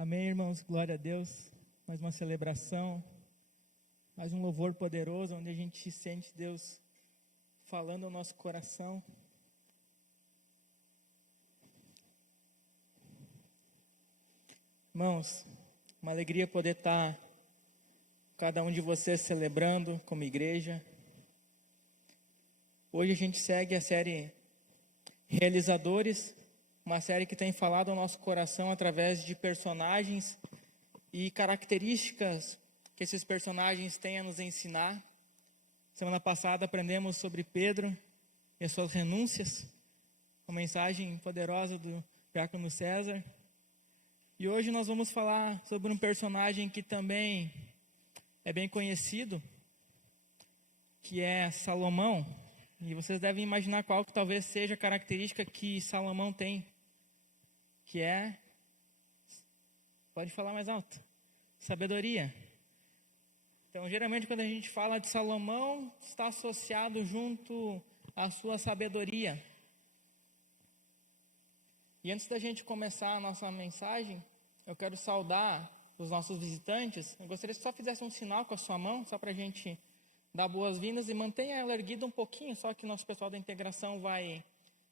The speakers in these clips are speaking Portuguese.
Amém, irmãos, glória a Deus. Mais uma celebração, mais um louvor poderoso, onde a gente sente Deus falando ao nosso coração. Irmãos, uma alegria poder estar cada um de vocês celebrando como igreja. Hoje a gente segue a série Realizadores, uma série que tem falado ao nosso coração através de personagens e características que esses personagens têm a nos ensinar. Semana passada aprendemos sobre Pedro e as suas renúncias, uma mensagem poderosa do Diácono César. E hoje nós vamos falar sobre um personagem que também é bem conhecido, que é Salomão. E vocês devem imaginar qual que talvez seja a característica que Salomão tem, que é, pode falar mais alto, sabedoria. Então, geralmente, quando a gente fala de Salomão, está associado junto à sua sabedoria. E antes da gente começar a nossa mensagem, eu quero saudar os nossos visitantes. Eu gostaria que só fizesse um sinal com a sua mão, só para a gente dar boas-vindas, e mantenha ela erguida um pouquinho, só que nosso pessoal da integração vai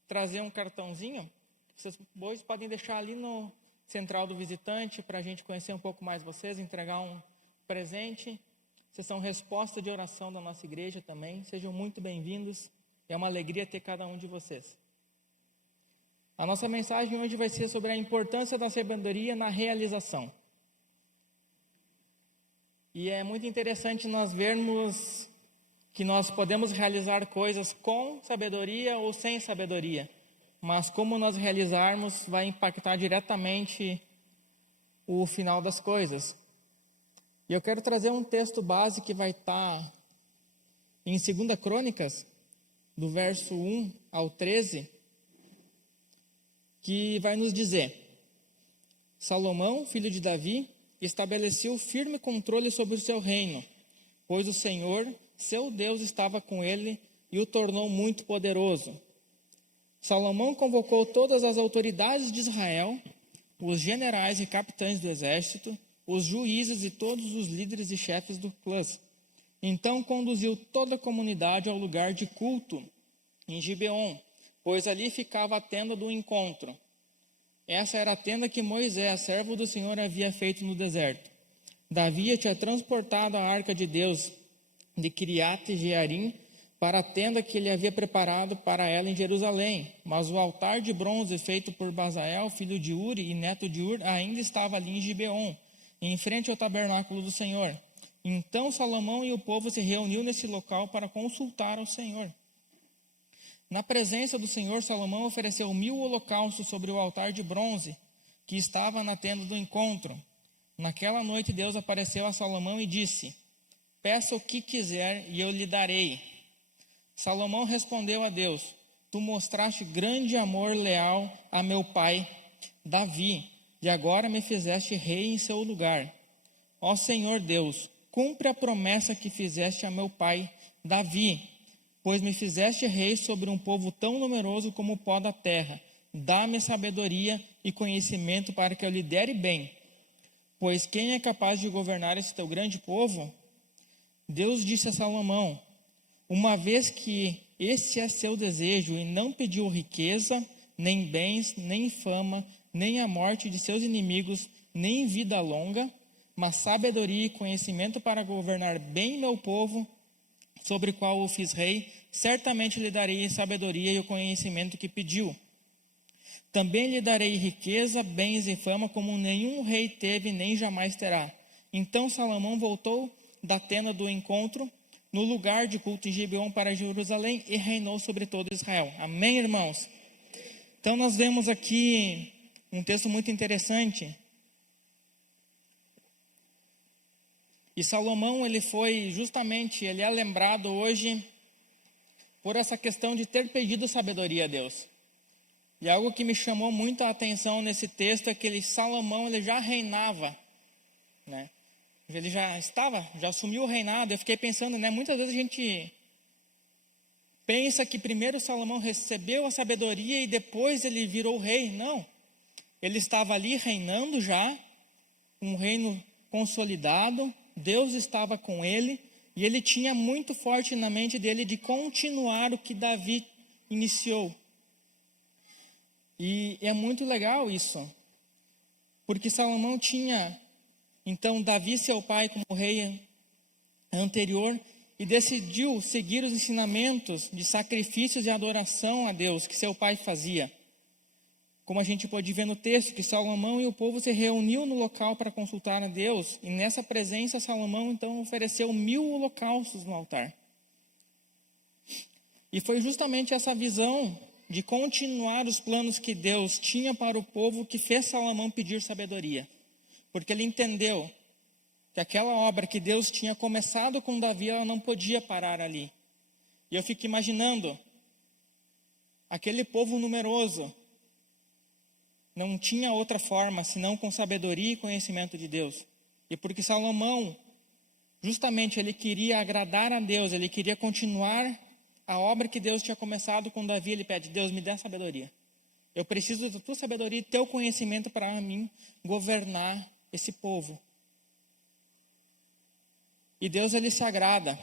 trazer um cartãozinho. Vocês depois podem deixar ali no central do visitante, para a gente conhecer um pouco mais vocês, entregar um presente. Vocês são resposta de oração da nossa igreja também. Sejam muito bem-vindos. É uma alegria ter cada um de vocês. A nossa mensagem hoje vai ser sobre a importância da sabedoria na realização. E é muito interessante nós vermos que nós podemos realizar coisas com sabedoria ou sem sabedoria. Mas como nós realizarmos vai impactar diretamente o final das coisas. E eu quero trazer um texto base que vai estar em 2 Crônicas, do verso 1 ao 13, que vai nos dizer: Salomão, filho de Davi, estabeleceu firme controle sobre o seu reino, pois o Senhor, seu Deus, estava com ele e o tornou muito poderoso. Salomão convocou todas as autoridades de Israel, os generais e capitães do exército, os juízes e todos os líderes e chefes do clãs. Então conduziu toda a comunidade ao lugar de culto em Gibeon, pois ali ficava a tenda do encontro. Essa era a tenda que Moisés, servo do Senhor, havia feito no deserto. Davi tinha transportado a arca de Deus de Kiriat Jearim para a tenda que ele havia preparado para ela em Jerusalém. Mas o altar de bronze feito por Bazael, filho de Uri e neto de Ur, ainda estava ali em Gibeon, em frente ao tabernáculo do Senhor. Então Salomão e o povo se reuniu nesse local para consultar ao Senhor. Na presença do Senhor, Salomão ofereceu 1000 holocaustos sobre o altar de bronze que estava na tenda do encontro. Naquela noite Deus apareceu a Salomão e disse: peça o que quiser e eu lhe darei. Salomão respondeu a Deus: tu mostraste grande amor leal a meu pai Davi, e agora me fizeste rei em seu lugar. Ó Senhor Deus, cumpre a promessa que fizeste a meu pai Davi, pois me fizeste rei sobre um povo tão numeroso como o pó da terra. Dá-me sabedoria e conhecimento para que eu lidere bem. Pois quem é capaz de governar esse teu grande povo? Deus disse a Salomão: uma vez que esse é seu desejo e não pediu riqueza, nem bens, nem fama, nem a morte de seus inimigos, nem vida longa, mas sabedoria e conhecimento para governar bem meu povo, sobre o qual o fiz rei, certamente lhe darei a sabedoria e o conhecimento que pediu. Também lhe darei riqueza, bens e fama, como nenhum rei teve nem jamais terá. Então Salomão voltou da tenda do encontro, no lugar de culto em Gibeon, para Jerusalém, e reinou sobre todo Israel. Amém, irmãos? Então nós vemos aqui um texto muito interessante. E Salomão, ele é lembrado hoje por essa questão de ter pedido sabedoria a Deus. E algo que me chamou muito a atenção nesse texto é que Salomão já reinava, né? Ele já assumiu o reinado. Eu fiquei pensando, né? Muitas vezes a gente pensa que primeiro Salomão recebeu a sabedoria e depois ele virou rei. Não. Ele estava ali reinando já, um reino consolidado, Deus estava com ele, e ele tinha muito forte na mente dele de continuar o que Davi iniciou. E é muito legal isso, porque Salomão tinha, então, Davi, seu pai, como rei anterior, e decidiu seguir os ensinamentos de sacrifícios e adoração a Deus que seu pai fazia. Como a gente pode ver no texto, que Salomão e o povo se reuniu no local para consultar a Deus, e nessa presença Salomão então ofereceu 1000 holocaustos no altar. E foi justamente essa visão de continuar os planos que Deus tinha para o povo que fez Salomão pedir sabedoria. Porque ele entendeu que aquela obra que Deus tinha começado com Davi, ela não podia parar ali. E eu fico imaginando, aquele povo numeroso não tinha outra forma senão com sabedoria e conhecimento de Deus. E porque Salomão, justamente ele queria agradar a Deus, ele queria continuar a obra que Deus tinha começado com Davi, ele pede: Deus, me dê sabedoria. Eu preciso da tua sabedoria e teu conhecimento para mim governar esse povo. E Deus, ele se agrada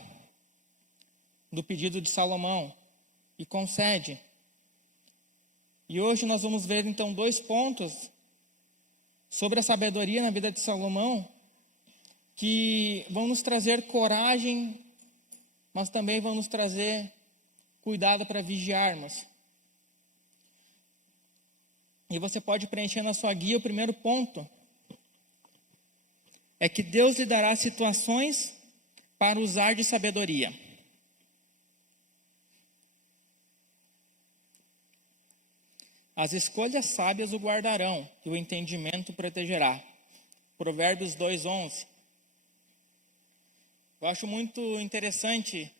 do pedido de Salomão e concede. E hoje nós vamos ver então 2 pontos sobre a sabedoria na vida de Salomão, que vão nos trazer coragem, mas também vão nos trazer cuidado para vigiarmos. E você pode preencher na sua guia o primeiro ponto. É que Deus lhe dará situações para usar de sabedoria. As escolhas sábias o guardarão, e o entendimento protegerá. Provérbios 2:11. Eu acho muito interessante,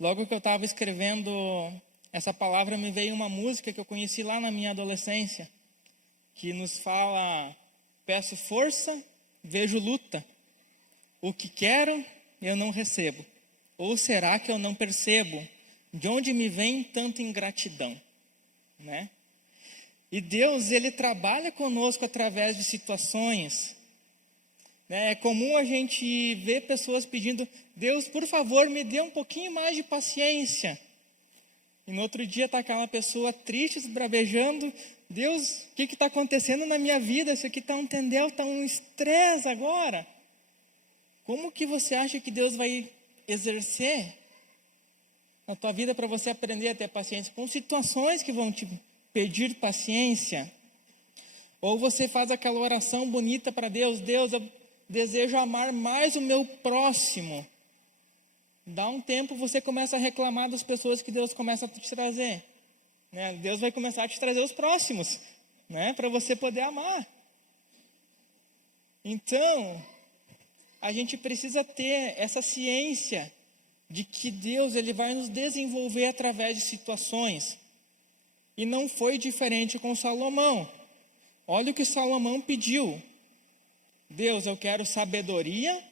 logo que eu estava escrevendo essa palavra, me veio uma música que eu conheci lá na minha adolescência, que nos fala: peço força, vejo luta, o que quero eu não recebo, ou será que eu não percebo, de onde me vem tanta ingratidão, né? E Deus, ele trabalha conosco através de situações, né? É comum a gente ver pessoas pedindo: Deus, por favor, me dê um pouquinho mais de paciência. E no outro dia está aquela pessoa triste, esbravejando: Deus, o que está acontecendo na minha vida? Isso aqui está um tendel, está um estresse agora. Como que você acha que Deus vai exercer na tua vida para você aprender a ter paciência? Com situações que vão te pedir paciência. Ou você faz aquela oração bonita para Deus: Deus, eu desejo amar mais o meu próximo. Dá um tempo, você começa a reclamar das pessoas que Deus começa a te trazer, né? Deus vai começar a te trazer os próximos, né? Para você poder amar. Então, a gente precisa ter essa ciência de que Deus, ele vai nos desenvolver através de situações. E não foi diferente com Salomão. Olha o que Salomão pediu: Deus, eu quero sabedoria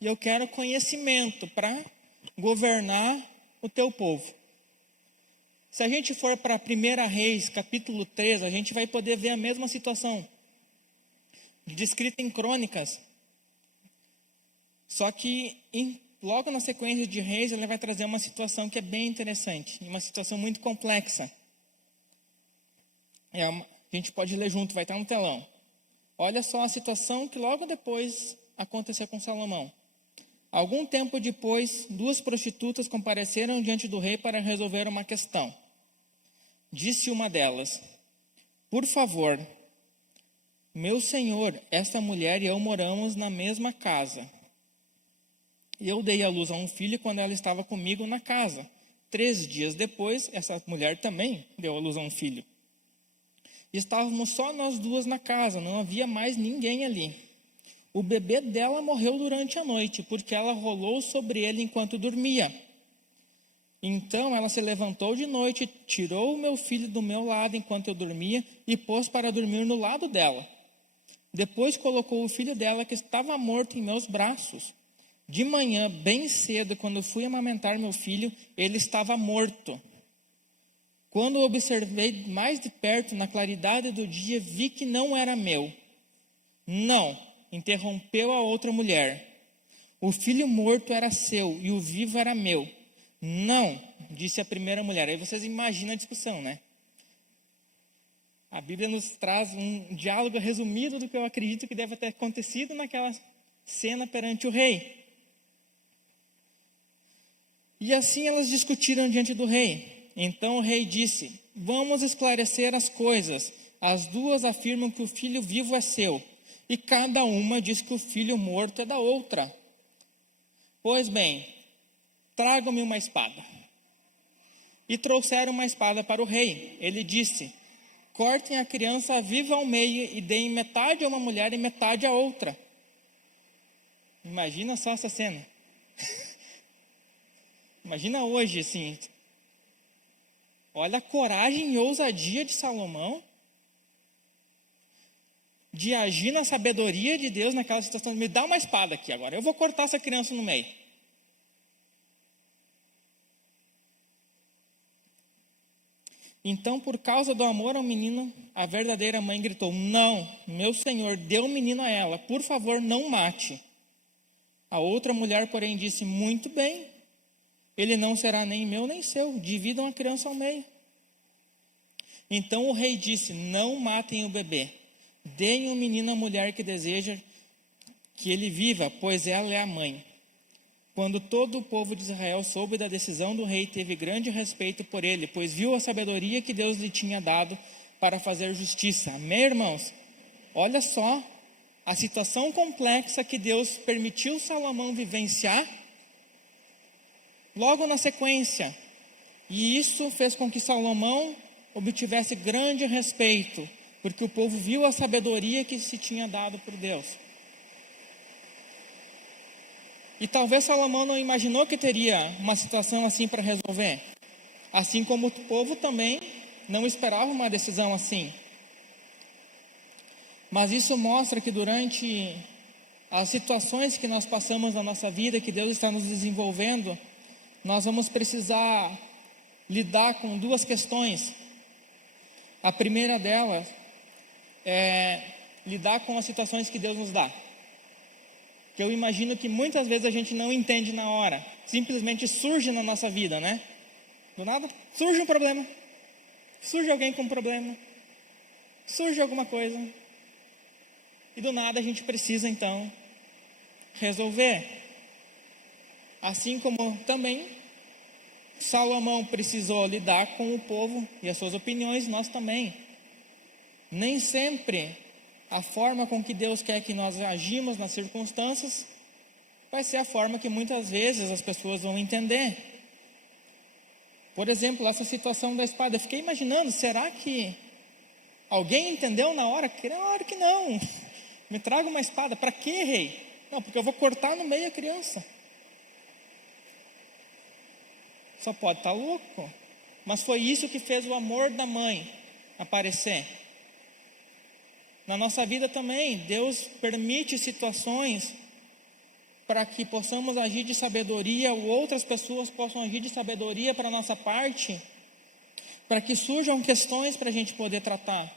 e eu quero conhecimento para governar o teu povo. Se a gente for para 1 Reis, capítulo 3, a gente vai poder ver a mesma situação, descrita em Crônicas. Só que logo na sequência de Reis, ele vai trazer uma situação que é bem interessante, uma situação muito complexa. A gente pode ler junto, vai estar no telão. Olha só a situação que logo depois aconteceu com Salomão. Algum tempo depois, 2 prostitutas compareceram diante do rei para resolver uma questão. Disse uma delas: por favor, meu senhor, esta mulher e eu moramos na mesma casa. Eu dei à luz a um filho quando ela estava comigo na casa. 3 dias depois, essa mulher também deu à luz a um filho. Estávamos só nós 2 na casa, não havia mais ninguém ali. O bebê dela morreu durante a noite, porque ela rolou sobre ele enquanto dormia. Então ela se levantou de noite, tirou o meu filho do meu lado enquanto eu dormia e pôs para dormir no lado dela. Depois colocou o filho dela, que estava morto, em meus braços. De manhã, bem cedo, quando fui amamentar meu filho, ele estava morto. Quando o observei mais de perto, na claridade do dia, vi que não era meu. Não, interrompeu a outra mulher. O filho morto era seu e o vivo era meu. Não, disse a primeira mulher. Aí vocês imaginam a discussão, né? A Bíblia nos traz um diálogo resumido do que eu acredito que deve ter acontecido naquela cena perante o rei. E assim elas discutiram diante do rei. Então o rei disse: vamos esclarecer as coisas. As duas afirmam que o filho vivo é seu, e cada uma diz que o filho morto é da outra. Pois bem, tragam-me uma espada. E trouxeram uma espada para o rei. Ele disse: cortem a criança viva ao meio e deem metade a uma mulher e metade a outra. Imagina só essa cena. Imagina hoje, assim. Olha a coragem e ousadia de Salomão de agir na sabedoria de Deus naquela situação. Me dá uma espada aqui agora, eu vou cortar essa criança no meio. Então, por causa do amor ao menino, a verdadeira mãe gritou: não, meu senhor deu o menino a ela, por favor, não mate. A outra mulher, porém, disse: muito bem, ele não será nem meu nem seu, dividam a criança ao meio. Então o rei disse: não matem o bebê, deem o menino à mulher que deseja que ele viva, pois ela é a mãe. Quando todo o povo de Israel soube da decisão do rei, teve grande respeito por ele, pois viu a sabedoria que Deus lhe tinha dado para fazer justiça. Amém, irmãos? Olha só a situação complexa que Deus permitiu Salomão vivenciar logo na sequência. E isso fez com que Salomão obtivesse grande respeito, porque o povo viu a sabedoria que se tinha dado por Deus. E talvez Salomão não imaginou que teria uma situação assim para resolver. Assim como o povo também não esperava uma decisão assim. Mas isso mostra que durante as situações que nós passamos na nossa vida, que Deus está nos desenvolvendo, nós vamos precisar lidar com duas questões. A primeira delas é lidar com as situações que Deus nos dá. Que eu imagino que muitas vezes a gente não entende na hora. Simplesmente surge na nossa vida, né? Do nada, surge um problema. Surge alguém com um problema. Surge alguma coisa. E do nada a gente precisa então resolver. Assim como também Salomão precisou lidar com o povo e as suas opiniões, nós também. Nem sempre a forma com que Deus quer que nós agimos nas circunstâncias vai ser a forma que muitas vezes as pessoas vão entender. Por exemplo, essa situação da espada, eu fiquei imaginando, será que alguém entendeu na hora? Claro que não. Me traga uma espada, para quê, rei? Não, porque eu vou cortar no meio a criança. Só pode estar louco. Mas foi isso que fez o amor da mãe aparecer. Na nossa vida também, Deus permite situações para que possamos agir de sabedoria, ou outras pessoas possam agir de sabedoria para a nossa parte, para que surjam questões para a gente poder tratar.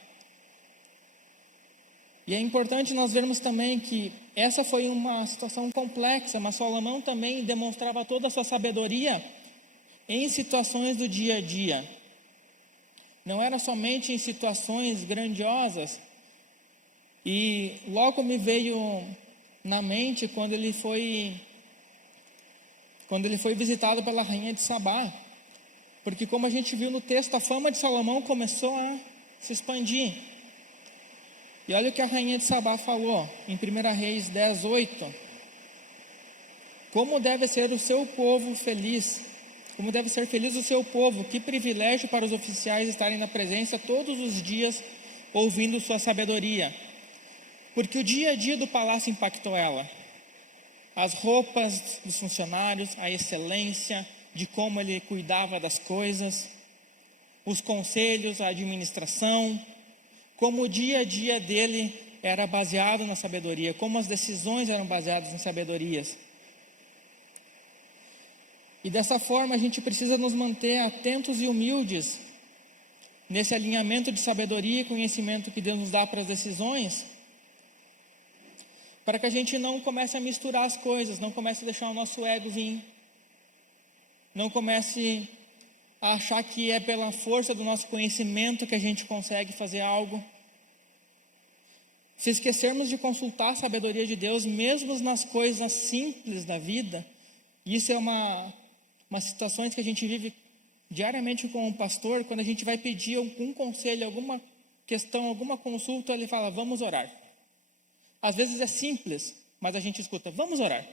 E é importante nós vermos também que essa foi uma situação complexa, mas Salomão também demonstrava toda a sua sabedoria em situações do dia a dia. Não era somente em situações grandiosas. E logo me veio na mente quando ele foi visitado pela rainha de Sabá. Porque como a gente viu no texto, a fama de Salomão começou a se expandir. E olha o que a rainha de Sabá falou em 1 Reis 10:8. Como deve ser o seu povo feliz, como deve ser feliz o seu povo, que privilégio para os oficiais estarem na presença todos os dias, ouvindo sua sabedoria. Porque o dia a dia do palácio impactou ela. As roupas dos funcionários, a excelência de como ele cuidava das coisas, os conselhos, a administração, como o dia a dia dele era baseado na sabedoria, como as decisões eram baseadas em sabedorias. E dessa forma a gente precisa nos manter atentos e humildes nesse alinhamento de sabedoria e conhecimento que Deus nos dá para as decisões, para que a gente não comece a misturar as coisas, não comece a deixar o nosso ego vir, não comece a achar que é pela força do nosso conhecimento que a gente consegue fazer algo. Se esquecermos de consultar a sabedoria de Deus, mesmo nas coisas simples da vida, isso é uma situação que a gente vive diariamente com um pastor, quando a gente vai pedir algum conselho, alguma questão, alguma consulta, ele fala, vamos orar. Às vezes é simples, mas a gente escuta, vamos orar.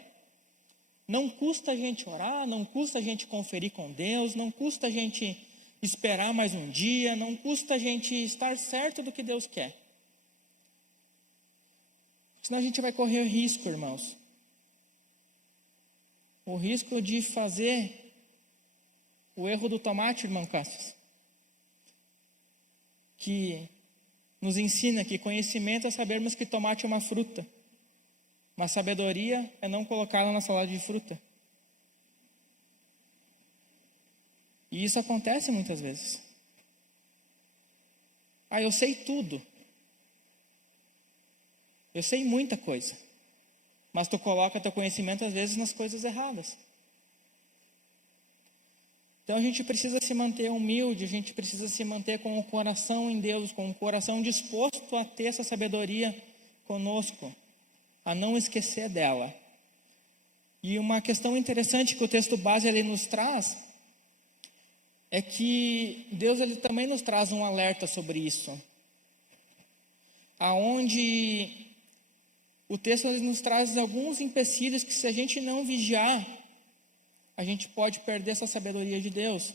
Não custa a gente orar, não custa a gente conferir com Deus, não custa a gente esperar mais um dia, não custa a gente estar certo do que Deus quer. Senão a gente vai correr o risco, irmãos. O risco de fazer o erro do tomate, irmão Cássio, que nos ensina que conhecimento é sabermos que tomate é uma fruta, mas sabedoria é não colocá-la na salada de fruta. E isso acontece muitas vezes. Eu sei tudo. Eu sei muita coisa. Mas tu coloca teu conhecimento às vezes nas coisas erradas. Então a gente precisa se manter humilde, a gente precisa se manter com o coração em Deus, com o coração disposto a ter essa sabedoria conosco, a não esquecer dela. E uma questão interessante que o texto base ele nos traz, é que Deus ele também nos traz um alerta sobre isso. Aonde o texto ele nos traz alguns empecilhos que se a gente não vigiar, a gente pode perder essa sabedoria de Deus.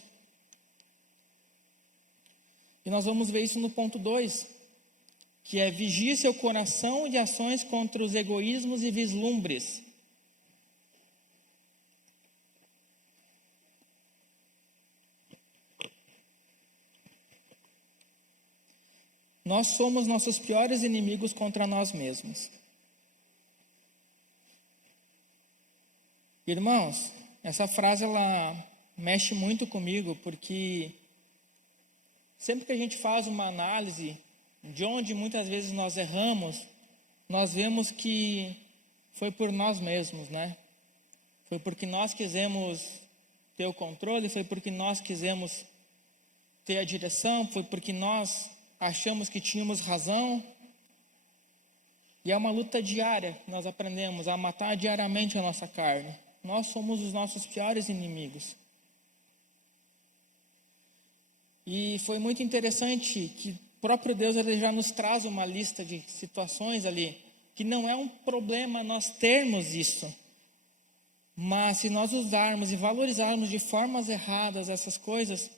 E nós vamos ver isso no ponto 2, que é vigie seu coração de ações contra os egoísmos e vislumbres. Nós somos nossos piores inimigos contra nós mesmos. Irmãos, essa frase ela mexe muito comigo, porque sempre que a gente faz uma análise de onde muitas vezes nós erramos, nós vemos que foi por nós mesmos, né? Foi porque nós quisemos ter o controle, foi porque nós quisemos ter a direção, foi porque nós achamos que tínhamos razão. E é uma luta diária, nós aprendemos a matar diariamente a nossa carne. Nós somos os nossos piores inimigos. E foi muito interessante que o próprio Deus ele já nos traz uma lista de situações ali, que não é um problema nós termos isso, mas se nós usarmos e valorizarmos de formas erradas essas coisas,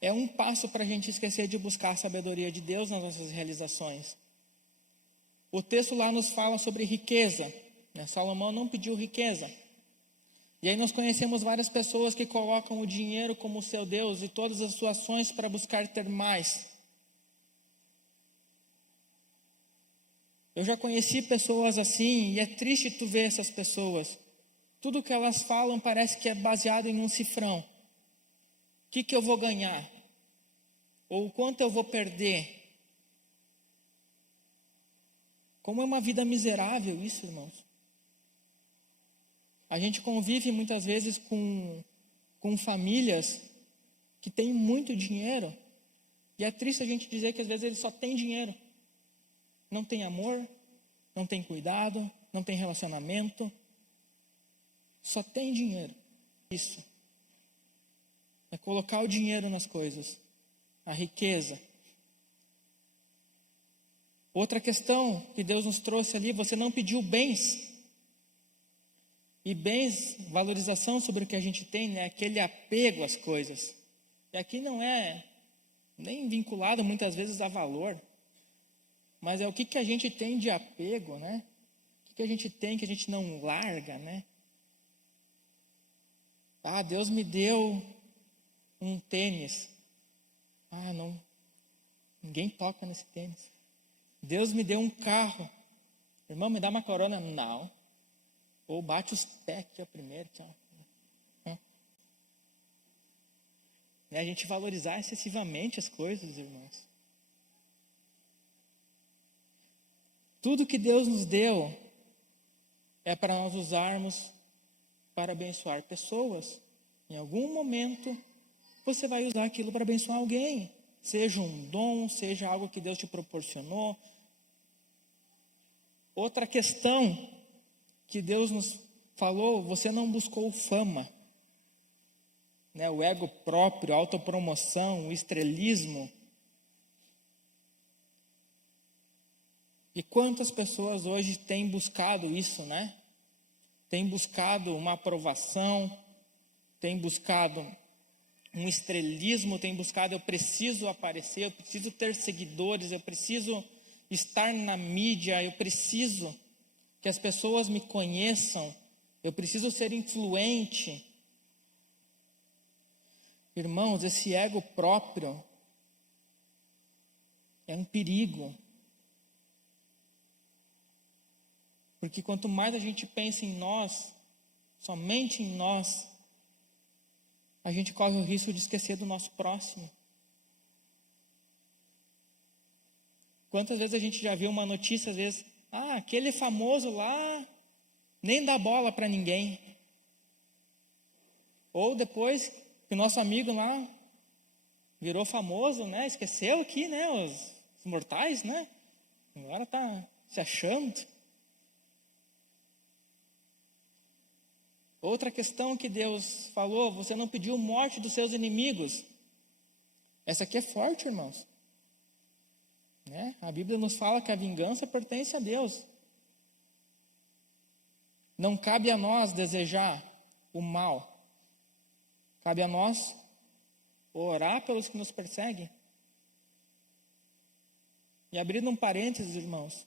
é um passo para a gente esquecer de buscar a sabedoria de Deus nas nossas realizações. O texto lá nos fala sobre riqueza, né? Salomão não pediu riqueza. E aí nós conhecemos várias pessoas que colocam o dinheiro como seu Deus e todas as suas ações para buscar ter mais. Eu já conheci pessoas assim e é triste tu ver essas pessoas. Tudo que elas falam parece que é baseado em um cifrão. O que eu vou ganhar? Ou o quanto eu vou perder? Como é uma vida miserável isso, irmãos. A gente convive muitas vezes com famílias que têm muito dinheiro. E é triste a gente dizer que às vezes eles só têm dinheiro. Não tem amor, não tem cuidado, não tem relacionamento. Só tem dinheiro. Isso. É colocar o dinheiro nas coisas. A riqueza. Outra questão que Deus nos trouxe ali, você não pediu bens. E bens, valorização sobre o que a gente tem, né? Aquele apego às coisas. E aqui não é nem vinculado muitas vezes a valor, mas é o que a gente tem de apego, né? O que a gente tem que a gente não larga, né? Deus me deu um tênis. Não, ninguém toca nesse tênis. Deus me deu um carro. Irmão, me dá uma corona? Não. Ou bate os pés aqui, primeiro. Tchau. É a gente valorizar excessivamente as coisas, irmãos. Tudo que Deus nos deu é para nós usarmos para abençoar pessoas. Em algum momento, você vai usar aquilo para abençoar alguém. Seja um dom, seja algo que Deus te proporcionou. Outra questão que Deus nos falou, você não buscou fama, né? O ego próprio, a autopromoção, o estrelismo. E quantas pessoas hoje têm buscado isso, né? Têm buscado uma aprovação, têm buscado um estrelismo, têm buscado, eu preciso aparecer, eu preciso ter seguidores, eu preciso estar na mídia, eu preciso que as pessoas me conheçam, eu preciso ser influente. Irmãos, esse ego próprio é um perigo. Porque quanto mais a gente pensa em nós, somente em nós, a gente corre o risco de esquecer do nosso próximo. Quantas vezes a gente já viu uma notícia, às vezes, aquele famoso lá nem dá bola para ninguém. Ou depois que o nosso amigo lá virou famoso, né? Esqueceu aqui, né? Os mortais, né? Agora está se achando. Outra questão que Deus falou, você não pediu morte dos seus inimigos. Essa aqui é forte, irmãos. Né? A Bíblia nos fala que a vingança pertence a Deus. Não cabe a nós desejar o mal. Cabe a nós orar pelos que nos perseguem. E abrindo um parênteses, irmãos,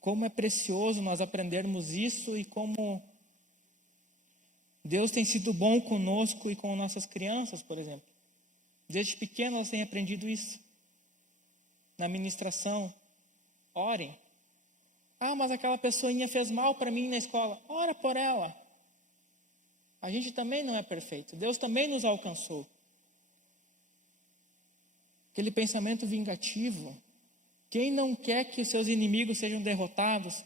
como é precioso nós aprendermos isso e como Deus tem sido bom conosco e com nossas crianças, por exemplo. Desde pequeno elas têm aprendido isso. Na ministração, orem. Mas aquela pessoinha fez mal para mim na escola. Ora por ela. A gente também não é perfeito. Deus também nos alcançou. Aquele pensamento vingativo. Quem não quer que seus inimigos sejam derrotados?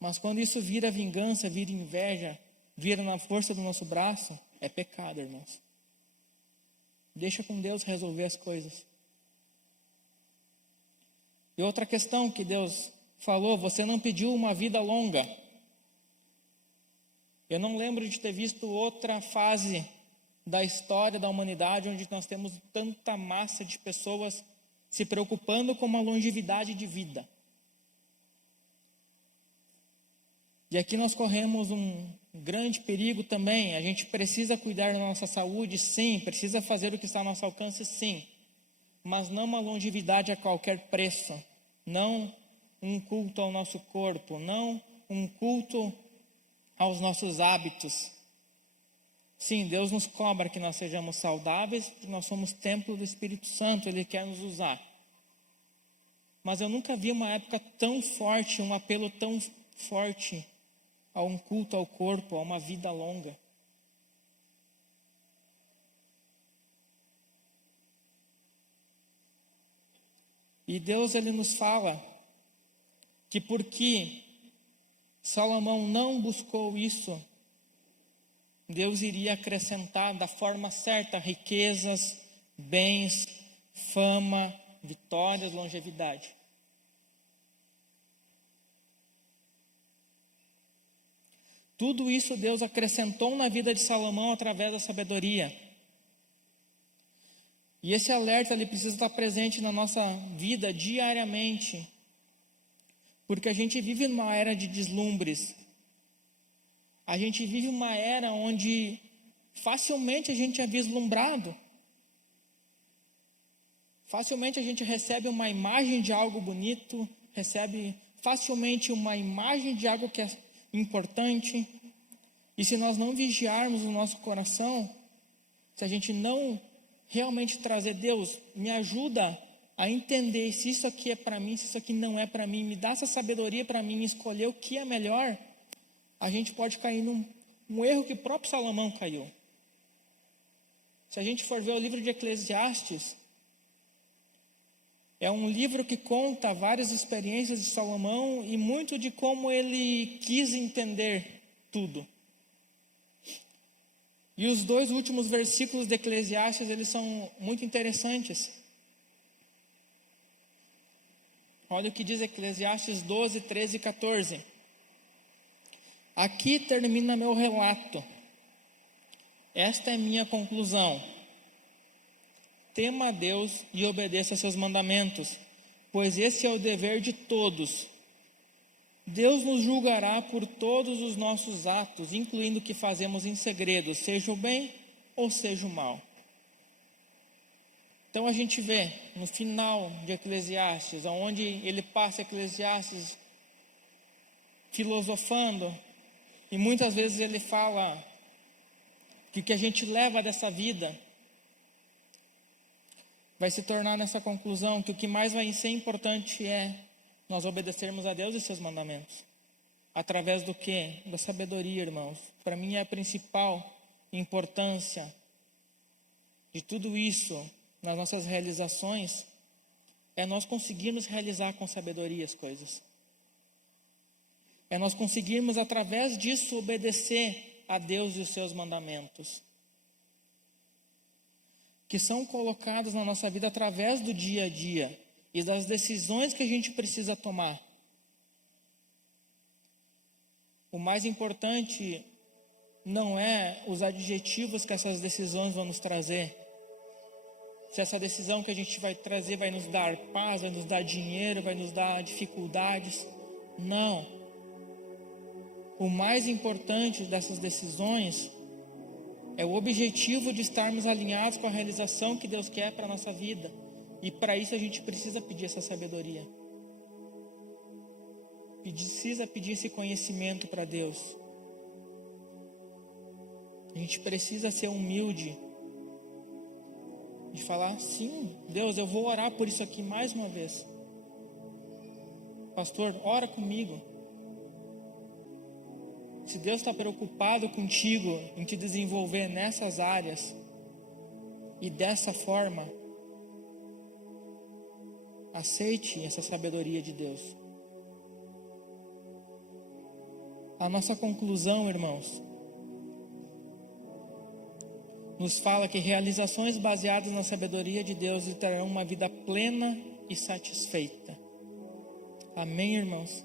Mas quando isso vira vingança, vira inveja, vira na força do nosso braço, é pecado, irmãos. Deixa com Deus resolver as coisas. E outra questão que Deus falou, você não pediu uma vida longa. Eu não lembro de ter visto outra fase da história da humanidade onde nós temos tanta massa de pessoas se preocupando com uma longevidade de vida. E aqui nós corremos um grande perigo também. A gente precisa cuidar da nossa saúde, sim. Precisa fazer o que está ao nosso alcance, sim. Mas não uma longevidade a qualquer preço. Não um culto ao nosso corpo. Não um culto aos nossos hábitos. Sim, Deus nos cobra que nós sejamos saudáveis, porque nós somos templo do Espírito Santo. Ele quer nos usar. Mas eu nunca vi uma época tão forte, um apelo tão forte a um culto ao corpo, a uma vida longa. E Deus, ele nos fala que porque Salomão não buscou isso, Deus iria acrescentar da forma certa riquezas, bens, fama, vitórias, longevidade. Tudo isso Deus acrescentou na vida de Salomão através da sabedoria. E esse alerta ele precisa estar presente na nossa vida diariamente. Porque a gente vive numa era de deslumbres. A gente vive uma era onde facilmente a gente é vislumbrado. Facilmente a gente recebe uma imagem de algo bonito, recebe facilmente uma imagem de algo que é importante. E se nós não vigiarmos o nosso coração, se a gente não realmente trazer, Deus, me ajuda a entender se isso aqui é para mim, se isso aqui não é para mim, me dá essa sabedoria para mim escolher o que é melhor, a gente pode cair num erro que o próprio Salomão caiu. Se a gente for ver o livro de Eclesiastes, É um livro que conta várias experiências de Salomão e muito de como ele quis entender tudo. E os 2 últimos versículos de Eclesiastes, eles são muito interessantes. Olha o que diz Eclesiastes 12, 13 e 14. Aqui termina meu relato. Esta é minha conclusão. Tema a Deus e obedeça a seus mandamentos, pois esse é o dever de todos. Deus nos julgará por todos os nossos atos, incluindo o que fazemos em segredo, seja o bem ou seja o mal. Então a gente vê no final de Eclesiastes, onde ele passa Eclesiastes filosofando, e muitas vezes ele fala que o que a gente leva dessa vida vai se tornar nessa conclusão, que o que mais vai ser importante é nós obedecermos a Deus e seus mandamentos. Através do quê? Da sabedoria, irmãos. Para mim é a principal importância de tudo isso nas nossas realizações, é nós conseguirmos realizar com sabedoria as coisas. É nós conseguirmos, através disso, obedecer a Deus e os seus mandamentos, que são colocados na nossa vida através do dia a dia e das decisões que a gente precisa tomar. O mais importante não é os adjetivos que essas decisões vão nos trazer. Se essa decisão que a gente vai trazer vai nos dar paz, vai nos dar dinheiro, vai nos dar dificuldades. Não. O mais importante dessas decisões é o objetivo de estarmos alinhados com a realização que Deus quer para a nossa vida. E para isso a gente precisa pedir essa sabedoria. Precisa pedir esse conhecimento para Deus. A gente precisa ser humilde. De falar, sim, Deus, eu vou orar por isso aqui mais uma vez. Pastor, ora comigo. Se Deus está preocupado contigo em te desenvolver nessas áreas e dessa forma, aceite essa sabedoria de Deus. A nossa conclusão, irmãos, nos fala que realizações baseadas na sabedoria de Deus lhe trarão uma vida plena e satisfeita. Amém, irmãos?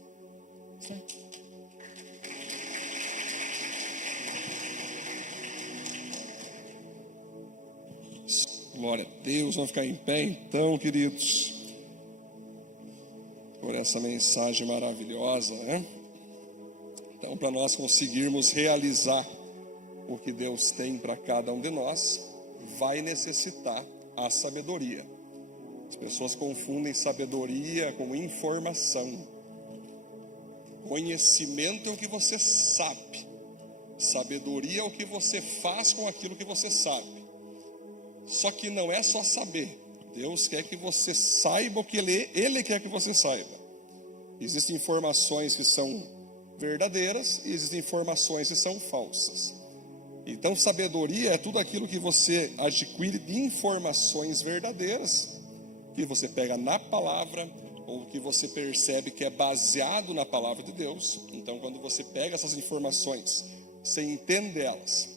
Glória a Deus, vamos ficar em pé então, queridos, por essa mensagem maravilhosa, né? Então, para nós conseguirmos realizar o que Deus tem para cada um de nós, vai necessitar a sabedoria. As pessoas confundem sabedoria com informação. Conhecimento é o que você sabe, sabedoria é o que você faz com aquilo que você sabe. Só que não é só saber. Deus quer que você saiba o que Ele quer que você saiba. Existem informações que são verdadeiras e existem informações que são falsas. Então, sabedoria é tudo aquilo que você adquire de informações verdadeiras, que você pega na palavra, ou que você percebe que é baseado na palavra de Deus. Então, quando você pega essas informações, você entende elas,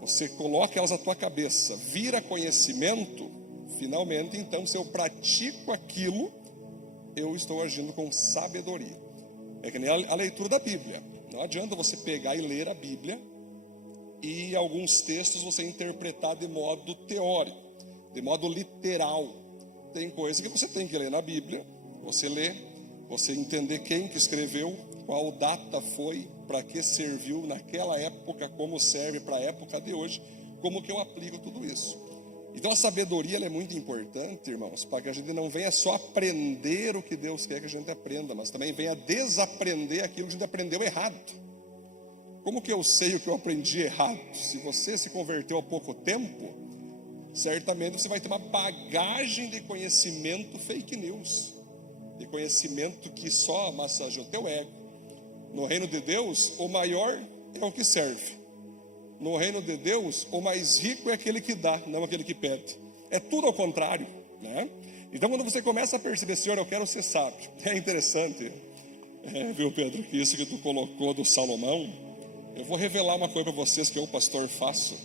você coloca elas na tua cabeça, vira conhecimento, finalmente, então, se eu pratico aquilo, eu estou agindo com sabedoria. É que nem a leitura da Bíblia. Não adianta você pegar e ler a Bíblia e alguns textos você interpretar de modo teórico, de modo literal. Tem coisa que você tem que ler na Bíblia, você lê, você entender quem que escreveu, qual data foi, para que serviu naquela época, como serve para a época de hoje, como que eu aplico tudo isso. Então a sabedoria ela é muito importante, irmãos, para que a gente não venha só aprender o que Deus quer que a gente aprenda, mas também venha desaprender aquilo que a gente aprendeu errado. Como que eu sei o que eu aprendi errado? Se você se converteu há pouco tempo, certamente você vai ter uma bagagem de conhecimento fake news, de conhecimento que só massageia o teu ego. No reino de Deus, o maior é o que serve. No reino de Deus, o mais rico é aquele que dá, não aquele que pede. É tudo ao contrário, né? Então, quando você começa a perceber, Senhor, eu quero ser sábio. É interessante, viu, Pedro, que isso que tu colocou do Salomão, eu vou revelar uma coisa para vocês que eu, pastor, faço,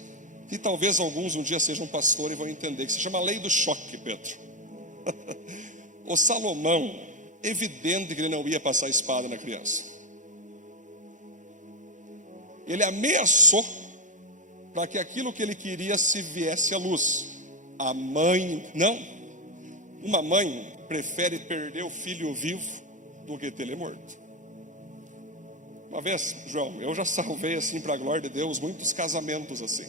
e talvez alguns um dia sejam pastor e vão entender, que se chama lei do choque, Pedro. O Salomão, evidente que ele não ia passar a espada na criança. Ele ameaçou para que aquilo que ele queria se viesse à luz. A mãe, não. Uma mãe prefere perder o filho vivo do que ter ele morto. Uma vez, João, eu já salvei assim para a glória de Deus muitos casamentos assim.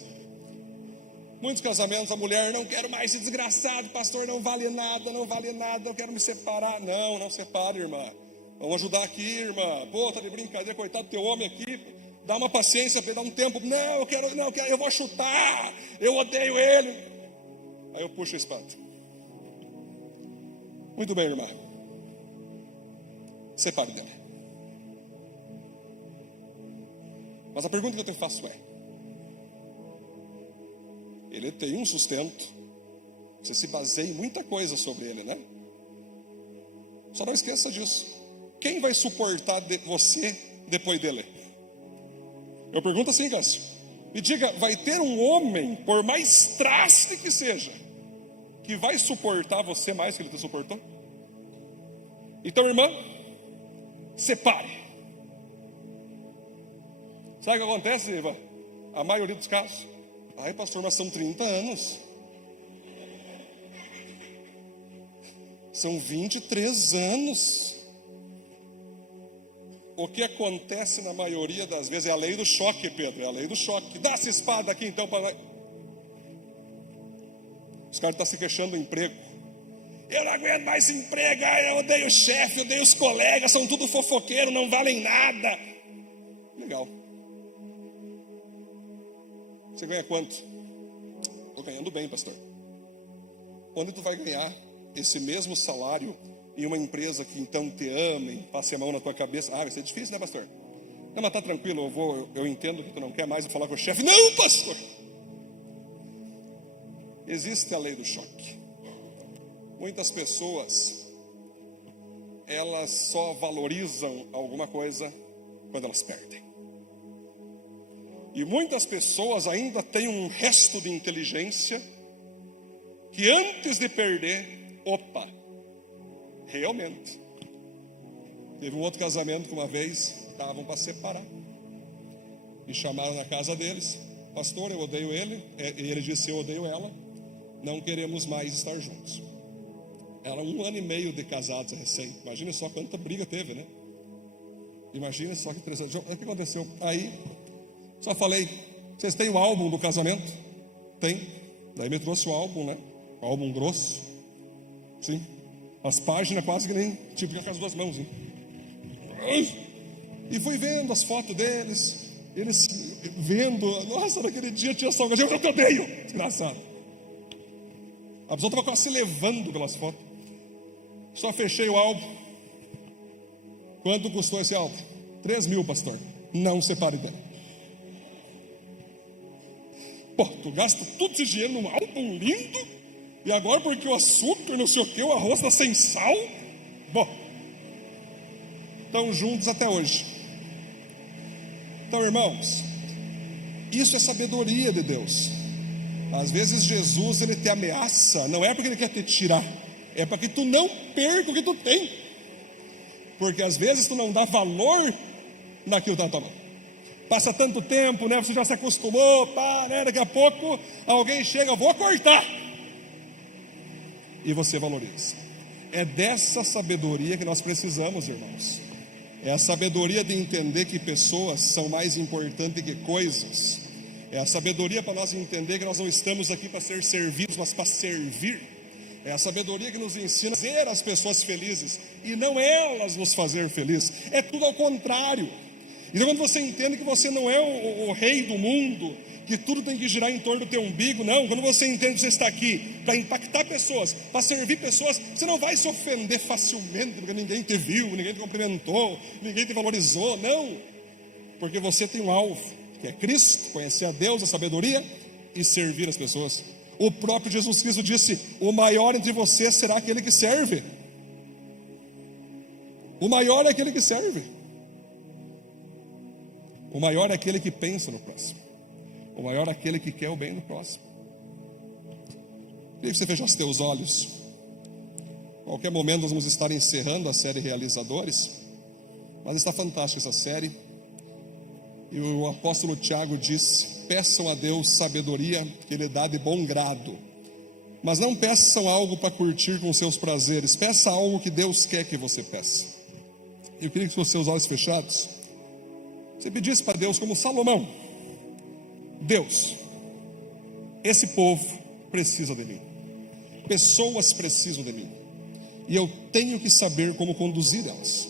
Muitos casamentos, a mulher, não quero mais esse desgraçado, pastor, não vale nada, eu quero me separar. Não separe, irmã. Vamos ajudar aqui, irmã. Pô, tá de brincadeira, coitado do teu homem aqui. Dá uma paciência, dá um tempo. Não, eu vou chutar, eu odeio ele. Aí eu puxo a espada. Muito bem, irmã. Separe dela. Mas a pergunta que eu te faço é: ele tem um sustento, você se baseia em muita coisa sobre ele, né? Só não esqueça disso. Quem vai suportar você depois dele? Eu pergunto assim, Cássio. Me diga, vai ter um homem, por mais traste que seja, que vai suportar você mais que ele te suportou? Então, irmã, separe. Sabe o que acontece, Iva? A maioria dos casos. Ai, pastor, mas são 30 anos. São 23 anos. O que acontece na maioria das vezes é a lei do choque, Pedro. É a lei do choque. Dá essa espada aqui então para... Os caras estão se queixando do emprego. Eu não aguento mais esse emprego. Eu odeio o chefe, eu odeio os colegas. São tudo fofoqueiro, não valem nada. Legal. Você ganha quanto? Estou ganhando bem, pastor. Onde tu vai ganhar esse mesmo salário em uma empresa que então te ama e passe a mão na tua cabeça? Vai ser difícil, né, pastor? Não, mas tá tranquilo, eu entendo que tu não quer mais falar com o chefe. Não, pastor! Existe a lei do choque. Muitas pessoas, elas só valorizam alguma coisa quando elas perdem. E muitas pessoas ainda têm um resto de inteligência que antes de perder, realmente. Teve um outro casamento que uma vez estavam para separar. E chamaram na casa deles: pastor, eu odeio ele. E ele disse: eu odeio ela. Não queremos mais estar juntos. Era 1 ano e meio de casados recém. Imagina só quanta briga teve, né? Imagina só que interessante. O que aconteceu? Aí, só falei: vocês têm o álbum do casamento? Tem. Daí me trouxe o álbum, né? O álbum grosso. Sim. As páginas quase que nem tipo com as duas mãos, hein? E fui vendo as fotos deles. Eles vendo. Nossa, naquele dia tinha salgadinho. Eu te odeio. Desgraçado. A pessoa estava quase se levando pelas fotos. Só fechei o álbum. Quanto custou esse álbum? 3.000, pastor. Não separe dela. Pô, tu gasta tudo esse dinheiro num álbum lindo, e agora porque o açúcar, não sei o que, o arroz está sem sal. Bom, estão juntos até hoje. Então, irmãos, isso é sabedoria de Deus. Às vezes Jesus, ele te ameaça, não é porque ele quer te tirar, é para que tu não perca o que tu tem. Porque às vezes tu não dá valor naquilo que está tomando. Passa tanto tempo, né? Você já se acostumou, né? Daqui a pouco alguém chega: eu vou cortar. E você valoriza. É dessa sabedoria que nós precisamos, irmãos. É a sabedoria de entender que pessoas são mais importantes que coisas. É a sabedoria para nós entender que nós não estamos aqui para ser servidos, mas para servir. É a sabedoria que nos ensina a fazer as pessoas felizes e não elas nos fazer felizes. É tudo ao contrário. Então, quando você entende que você não é o rei do mundo, que tudo tem que girar em torno do teu umbigo, não. Quando você entende que você está aqui para impactar pessoas, para servir pessoas, você não vai se ofender facilmente porque ninguém te viu, ninguém te cumprimentou, ninguém te valorizou, não. Porque você tem um alvo, que é Cristo, conhecer a Deus, a sabedoria e servir as pessoas. O próprio Jesus Cristo disse: o maior entre vocês será aquele que serve. O maior é aquele que serve. O maior é aquele que pensa no próximo. O maior é aquele que quer o bem do próximo. Queria que você fechasse teus olhos. A qualquer momento nós vamos estar encerrando a série Realizadores, mas está fantástica essa série. E o apóstolo Tiago diz: peçam a Deus sabedoria, que Ele dá de bom grado. Mas não peçam algo para curtir com seus prazeres, peça algo que Deus quer que você peça. Eu queria que com seus olhos fechados, você pedisse para Deus como Salomão: Deus, esse povo precisa de mim, pessoas precisam de mim, e eu tenho que saber como conduzir elas.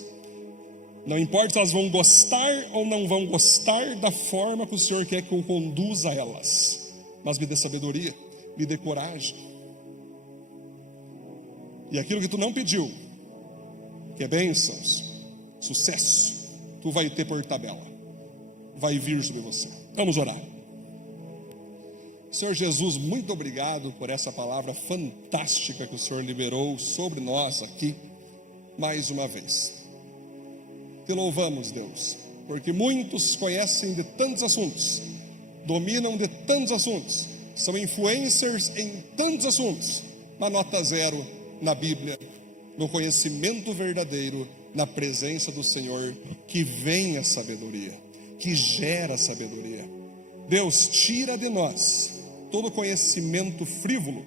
Não importa se elas vão gostar ou não vão gostar da forma que o Senhor quer que eu conduza elas, mas me dê sabedoria, me dê coragem. E aquilo que tu não pediu, que é bênçãos, sucesso, tu vai ter por tabela, vai vir sobre você. Vamos orar. Senhor Jesus, muito obrigado por essa palavra fantástica que o Senhor liberou sobre nós aqui, mais uma vez. Te louvamos, Deus, porque muitos conhecem de tantos assuntos, dominam de tantos assuntos, são influencers em tantos assuntos, mas nota zero na Bíblia, no conhecimento verdadeiro, na presença do Senhor, que vem a sabedoria, que gera sabedoria. Deus, tira de nós todo conhecimento frívolo,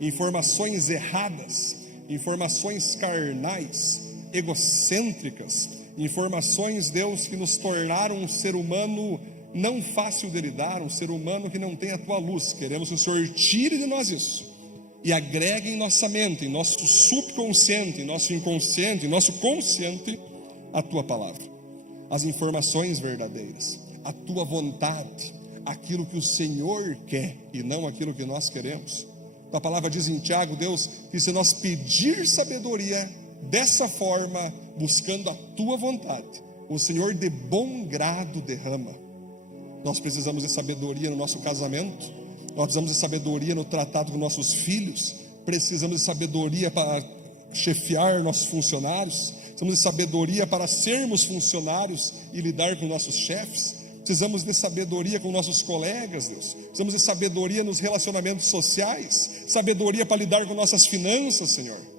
informações erradas, informações carnais, egocêntricas, informações, Deus, que nos tornaram um ser humano não fácil de lidar, um ser humano que não tem a tua luz. Queremos que o Senhor tire de nós isso e agregue em nossa mente, em nosso subconsciente, em nosso inconsciente, em nosso consciente, a tua palavra, as informações verdadeiras, a tua vontade, aquilo que o Senhor quer e não aquilo que nós queremos. A palavra diz em Tiago, Deus, que se nós pedir sabedoria dessa forma, buscando a tua vontade, o Senhor de bom grado derrama. Nós precisamos de sabedoria no nosso casamento, nós precisamos de sabedoria no tratado com nossos filhos, precisamos de sabedoria para chefiar nossos funcionários, precisamos de sabedoria para sermos funcionários e lidar com nossos chefes, precisamos de sabedoria com nossos colegas, Deus, precisamos de sabedoria nos relacionamentos sociais, sabedoria para lidar com nossas finanças, Senhor.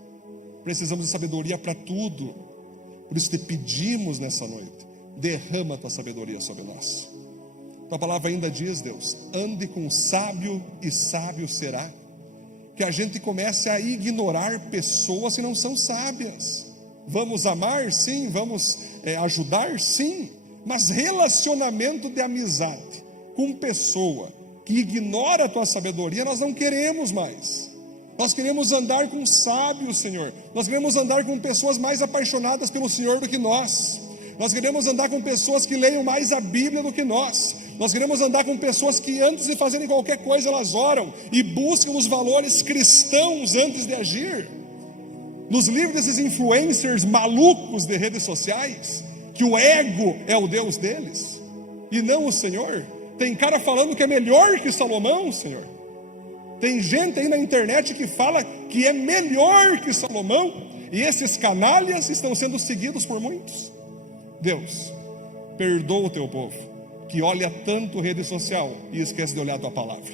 Precisamos de sabedoria para tudo. Por isso te pedimos nessa noite, derrama a tua sabedoria sobre nós. Tua palavra ainda diz, Deus, ande com sábio e sábio será. Que a gente comece a ignorar pessoas que não são sábias. Vamos amar, sim, vamos ajudar, sim, mas relacionamento de amizade com pessoa que ignora a tua sabedoria, nós não queremos mais. Nós queremos andar com sábios, Senhor. Nós queremos andar com pessoas mais apaixonadas pelo Senhor do que nós. Nós queremos andar com pessoas que leiam mais a Bíblia do que nós. Nós queremos andar com pessoas que antes de fazerem qualquer coisa elas oram e buscam os valores cristãos antes de agir. Nos livros desses influencers malucos de redes sociais, que o ego é o Deus deles e não o Senhor. Tem cara falando que é melhor que Salomão, Senhor. Tem gente aí na internet que fala que é melhor que Salomão, e esses canalhas estão sendo seguidos por muitos. Deus, perdoa o teu povo, que olha tanto rede social e esquece de olhar a tua palavra.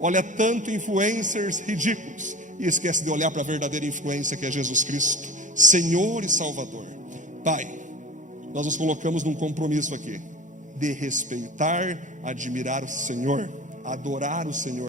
Olha tanto influencers ridículos e esquece de olhar para a verdadeira influência que é Jesus Cristo, Senhor e Salvador. Pai, nós nos colocamos num compromisso aqui, de respeitar, admirar o Senhor, adorar o Senhor.